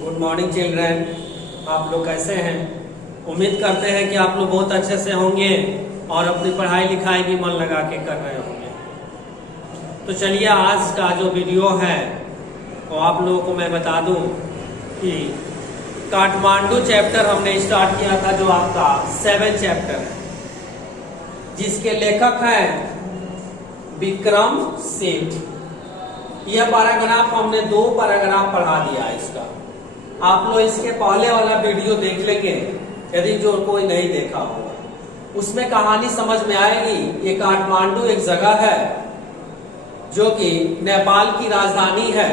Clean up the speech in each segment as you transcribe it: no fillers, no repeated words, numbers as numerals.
Good morning children. आप लोग कैसे हैं? उम्मीद करते हैं कि आप लोग बहुत अच्छे से होंगे और अपनी पढ़ाई लिखाई भी मन लगा के कर रहे होंगे। तो चलिए आज का जो वीडियो है वो आप लोगों को मैं बता दूं कि काठमांडू चैप्टर हमने स्टार्ट किया था, जो आपका 7 चैप्टर है, जिसके लेखक हैं विक्रम सेठ। यह पैराग्राफ हमने 2 पैराग्राफ पढ़ा दिया है इसका। आप लोग इसके पहले वाला वीडियो देख लेंगे यदि जो कोई नहीं देखा होगा, उसमें कहानी समझ में आएगी। ये काठमांडू एक जगह है जो कि नेपाल की राजधानी है।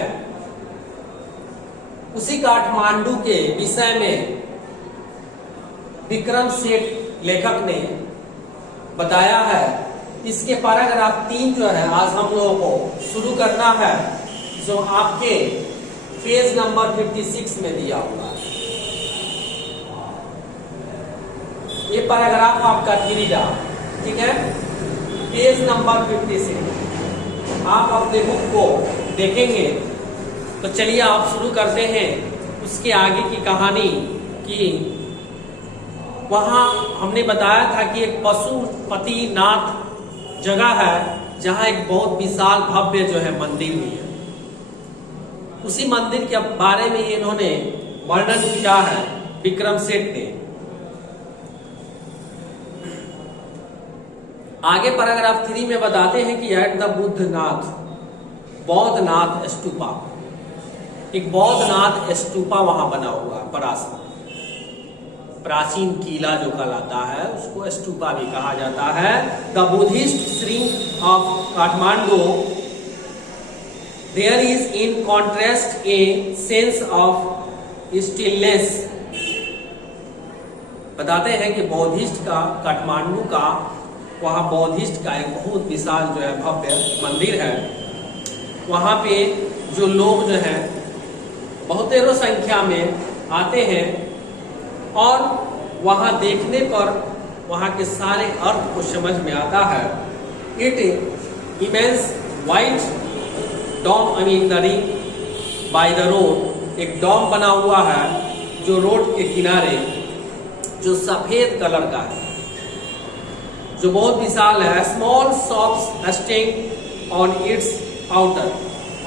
उसी काठमांडू के विषय में विक्रम सेठ लेखक ने बताया है। इसके पैराग्राफ 3 जो है आज हम लोगों को शुरू करना है, जो आपके पेज नंबर 56 में दिया हुआ है। ये पैराग्राफ आपका 3 था, ठीक है, पेज नंबर 56। आप अपने बुक को देखेंगे तो चलिए आप शुरू करते हैं उसके आगे की कहानी। कि वहां हमने बताया था कि एक पशुपतिनाथ जगह है जहां एक बहुत विशाल भव्य जो है मंदिर भी है। उसी मंदिर के बारे में इन्होंने वर्णन किया है विक्रम सेठ ने। आगे पैराग्राफ 3 में बताते हैं कि एट द बुद्धनाथ बौद्धनाथ स्तूपा, एक बौद्धनाथ स्तूपा वहां बना हुआ बड़ा सा प्राचीन किला जो कहलाता है, उसको स्तूपा भी कहा जाता है। The Buddhist shrine of Kathmandu, there is in contrast a sense of stillness. बताते हैं कि बौद्धिस्ट का काठमांडू का वहां बौद्धिस्ट का एक बहुत विशाल जो है भव्य मंदिर है। वहां पे जो लोग जो है बहुतेरों संख्या में आते हैं और वहां देखने पर वहां के सारे अर्थ को समझ में आता है। It immense white dome amid the ring by the road, एक डॉम बना हुआ है जो रोड के किनारे जो सफेद कलर का है, जो बहुत विशाल है। Small shops staying on it's outer,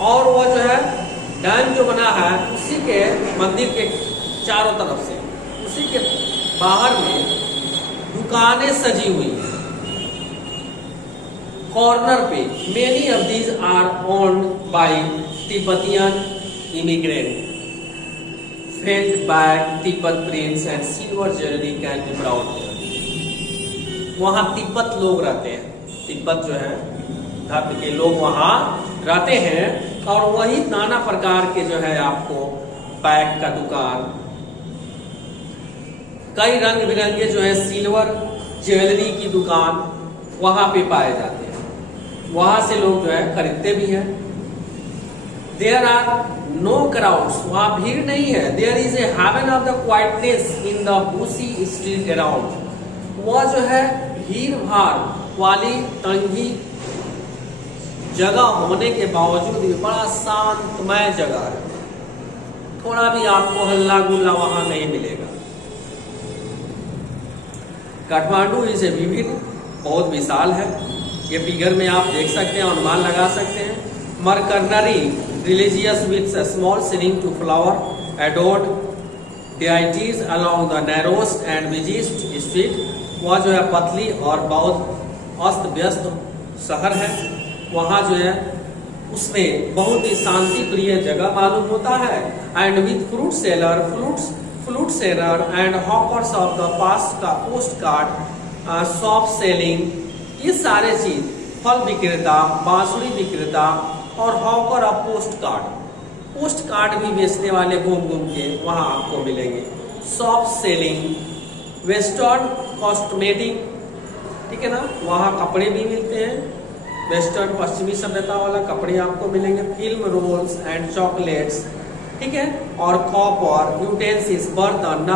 और वो जो है डैम जो बना है उसी के मंदिर के चारों तरफ से, उसी के बाहर में दुकानें सजी हुई हैं कॉर्नर पे। Many of these are owned by Tibetan immigrant, felt bag, Tibet prints and silver jewellery can be brown. वहां तिब्बत लोग रहते हैं, तिब्बत जो है धर्म के लोग वहां रहते हैं, और वही नाना प्रकार के जो है आपको बैग का दुकान, कई रंग बिरंगे जो है सिल्वर ज्वेलरी की दुकान वहां पे पाए जाते हैं। वहां से लोग जो है खरीदते भी हैं। देयर आर नो क्राउड्स, वहां भीड़ नहीं है। There is a haven of the quietness in the bushy street around, वह जो है भीड़ भाड़ वाली तंगी जगह होने के बावजूद भी बड़ा शांतमय जगह है। थोड़ा भी आपको हल्ला गुल्ला वहां नहीं मिलेगा। काठमांडू इज ए विविध, बहुत विशाल है। ये फिगर में आप देख सकते हैं, अनुमान लगा सकते हैं। Mercenary religious with a small ceiling to flower adorned deities along the narrowest and busiest street, वह जो है पतली और बहुत अस्त व्यस्त शहर है। वहां जो है उसमें बहुत ही शांति प्रिय जगह मालूम होता है। And with fruit seller, fruit seller and hawkers of the past का पोस्ट कार्ड शॉप सेलिंग, ये सारे चीज, फल विक्रेता, बांसुरी विक्रेता और हॉकर ऑफ पोस्ट कार्ड भी बेचने वाले घूम घूम के वहां आपको मिलेंगे। शॉप सेलिंग, वेस्टर्न कॉस्मेटिक, ठीक है ना, वहां कपड़े भी मिलते हैं, वेस्टर्न पश्चिमी सभ्यता वाला कपड़े आपको मिलेंगे। फिल्म रोल्स एंड चॉकलेट्स, ठीक है, और कॉपर यूटेंसिल्स, बर्तन,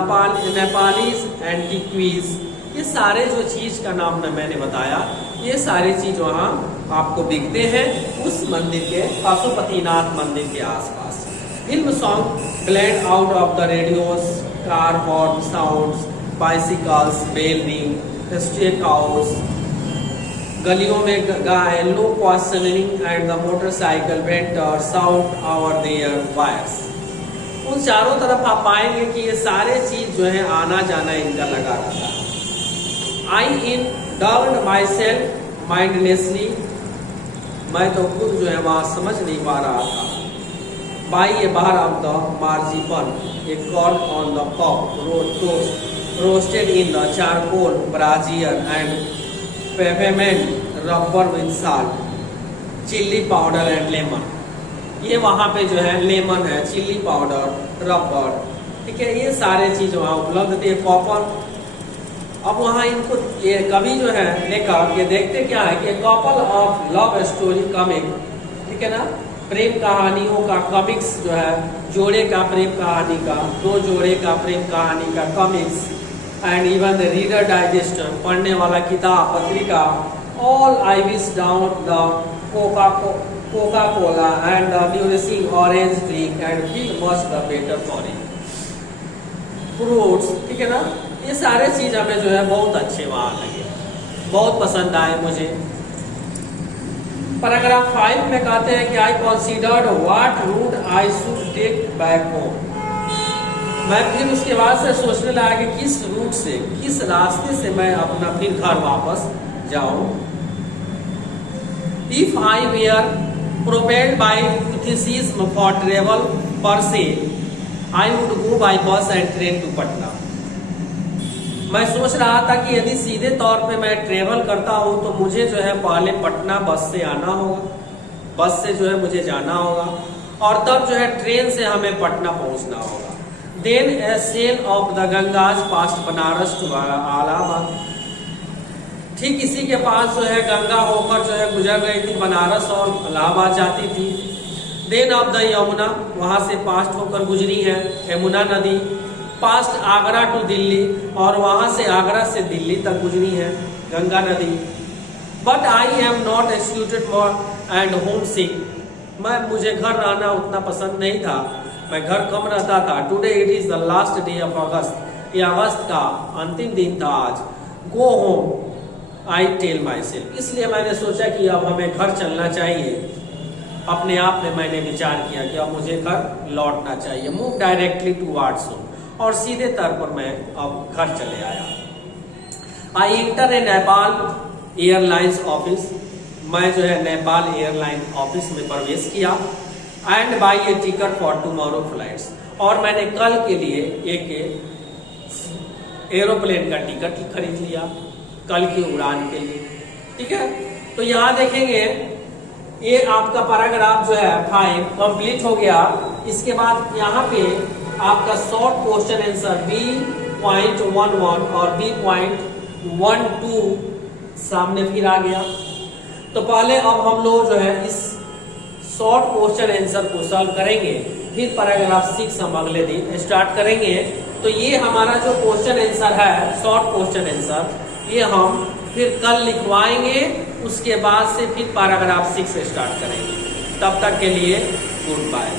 नेपालीज एंटीक्वीज, ये सारे जो चीज का नाम मैंने बताया, ये सारे चीज वहां आपको बिकते हैं उस मंदिर के, पशुपतिनाथ मंदिर के आसपास। Film song blend out of the radios, car horn sounds, bicycles, bell ring, stray cows, गलियों में गाय, low questioning and the motorcycle vendor sound over their wires. उन चारों तरफ आप पाएंगे कि ये सारे चीज जो है आना जाना इनका लगा रहता है। आई indulged myself mindlessly, मैं तो खुद जो है वहां समझ नहीं पा रहा था। By a bar of the marzipan, a corn on the cob, roasted in the charcoal, brazier and peppermint rubber with salt, chili powder and lemon। ये वहाँ पे जो है लेमन है, चिल्ली पाउडर, रबर, ठीक है, ये सारे चीज वहाँ उपलब्ध थे। कॉपर, अब वहाँ इनको ये कभी जो है लेकर ये देखते क्या है कि कपल ऑफ लव स्टोरी कमिक, ठीक है ना, प्रेम कहानियों का कमिक्स जो है, जोड़े का प्रेम कहानी का, दो जोड़े का प्रेम कहानी का comics and even the reader digester, पढ़ने वाला किताब पत्रिका, all I wish down the Coca Cola and the nourishing orange drink and feel much the better for it fruits, ठीक है ना, ये सारे चीज हमें जो है बहुत अच्छे वहां लगे, बहुत पसंद आए मुझे। पैराग्राफ 5 में कहते हैं कि I considered what route I should take back home. मैं फिर उसके बाद से सोचने लगा कि किस रूट से, किस रास्ते से मैं अपना फिर घर वापस जाऊं। If I were propelled by enthusiasm for travel per se, I would go by bus and train to Patna. मैं सोच रहा था कि यदि सीधे तौर पे मैं ट्रेवल करता हूँ तो मुझे जो है पहले पटना बस से आना होगा, बस से जो है मुझे जाना होगा और तब जो है ट्रेन से हमें पटना पहुंचना होगा। Then a sail of the Ganges past Banaras to Allahabad, ठीक इसी के पास जो है गंगा होकर जो है गुजर रही थी, बनारस और इलाहाबाद जाती थी। देन ऑफ द यमुना, वहां से पास्ट होकर गुजरी है यमुना नदी, पास्ट आगरा टू दिल्ली, और वहां से आगरा से दिल्ली तक गुजरी है गंगा नदी। But I am not executed more and homesick, मुझे घर रहना उतना पसंद नहीं था, मैं घर कम रहता था। Today it is the last day of August, ये अगस्त का अंतिम दिन था आज। Go home I tell myself, इसलिए मैंने सोचा कि अब हमें घर चलना चाहिए। अपने आप में मैंने विचार किया कि अब मुझे घर लौटना चाहिए। मूव डायरेक्टली टुवर्ड्स होम, और सीधे तौर पर मैं अब घर चले आया। आई इंटर ए नेपाल एयरलाइंस ऑफिस, मैं जो है नेपाल एयरलाइन ऑफिस में प्रवेश किया। And by A ticket for tomorrow flights, और मैंने कल के लिए एक एरोप्लेन का टिकट खरीद लिया कल की उड़ान के लिए, ठीक है। तो यहाँ देखेंगे ये आपका पैराग्राफ जो है 5 कंप्लीट हो गया। इसके बाद यहाँ पे आपका शॉर्ट क्वेश्चन आंसर B.11 और B.12 सामने फिर आ गया। तो पहले अब हम लोग जो है इस शॉर्ट क्वेश्चन आंसर को सॉल्व करेंगे, फिर पैराग्राफ 6 हम अगले दिन स्टार्ट करेंगे। तो ये हमारा जो क्वेश्चन आंसर है, शॉर्ट क्वेश्चन आंसर, ये हम फिर कल लिखवाएंगे, उसके बाद से फिर पैराग्राफ 6 स्टार्ट करेंगे। तब तक के लिए गुड बाय।